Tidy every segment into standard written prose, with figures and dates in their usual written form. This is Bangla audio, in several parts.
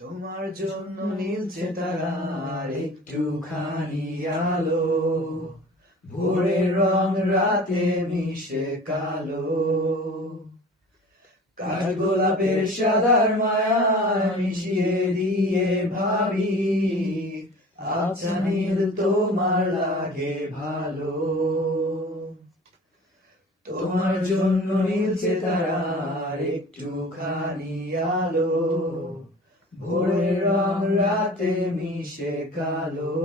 তোমার জন্য নীলছে তারার একটুখানি আলো, ভোরের রং রাতে মিশে কালো। কাঠগোলাপের সাদার মায়ায় মিশিয়ে দিয়ে ভাবি, আচ্ছা নীল তোমার লাগে ভালো। তোমার জন্য নীলছে তারার একটুখানি আলো, ভোরের রং রাতে মিশে কালো।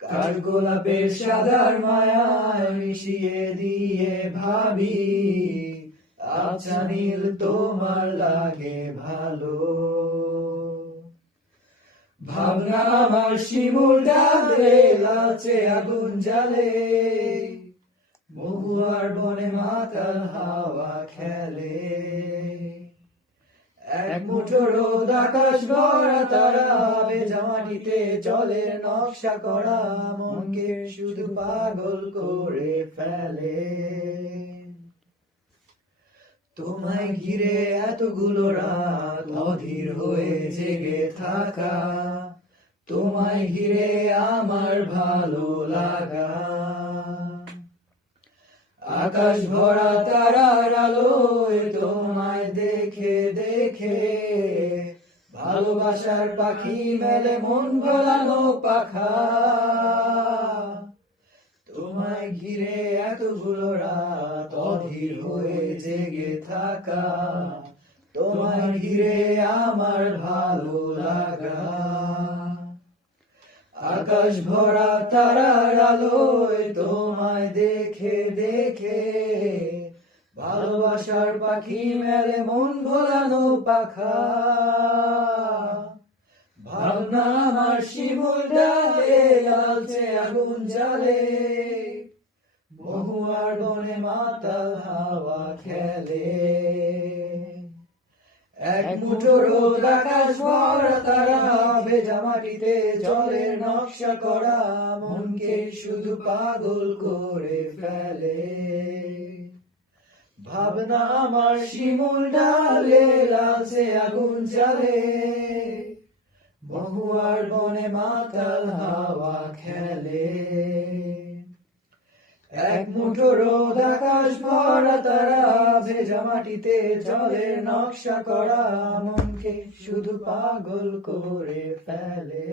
কাঠগোলাপের সাদার মায়ায় মিশিয়ে দিয়ে ভাবি, আচ্ছা নীল তোমার লাগে ভালো। ভাবনা আমার শিমুল ডালে লাচে আগুন জ্বালে, মহুয়ার বনে মাতাল হাওয়া খেলে। এক মুঠো রোদ আকাশ ভরা তারা, ভেজা মাটিতে জলের নকশা করা, মনকে শুধু পাগল করে ফেলে। তোমায় ঘিরে এতগুলো রাত অধীর হয়ে জেগে থাকা, তোমায় ঘিরে আমার ভালো লাগা। আকাশ ভরা তারার আলোয় তোমায় দেখে দেখে, ভালোবাসার পাখি মেলে মন ভোলানো পাখা। তোমায় ঘিরে এতগুলো রাত অধীর হয়ে জেগে থাকা, তোমায় ঘিরে আমার ভালো লাগা। আকাশ ভরা তারার আলোয় তোমায় দেখে দেখে, ভালোবাসার পাখি মেলে মন ভোলানো পাখা। ভাবনা আমার শিমুল ডালে লালচে আগুন জ্বালে, মহুয়ার বনে মাতাল হাওয়া খেলে। এক মুঠো রোদ আকাশ ভরা তারা, ভেজা মাটিতে জলের নকশা করা, মনকে শুধু পাগল করে ফেলে। ভাবনা আমার শিমুল ডালে লালচে আগুন জ্বালে, মহুয়ার বনে মাতাল হাওয়া খেলে। এক মুঠো রোদ আকাশ ভরা তারা, ভেজা মাটিতে জলের নকশা করা, মনকে শুধু পাগল করে ফেলে।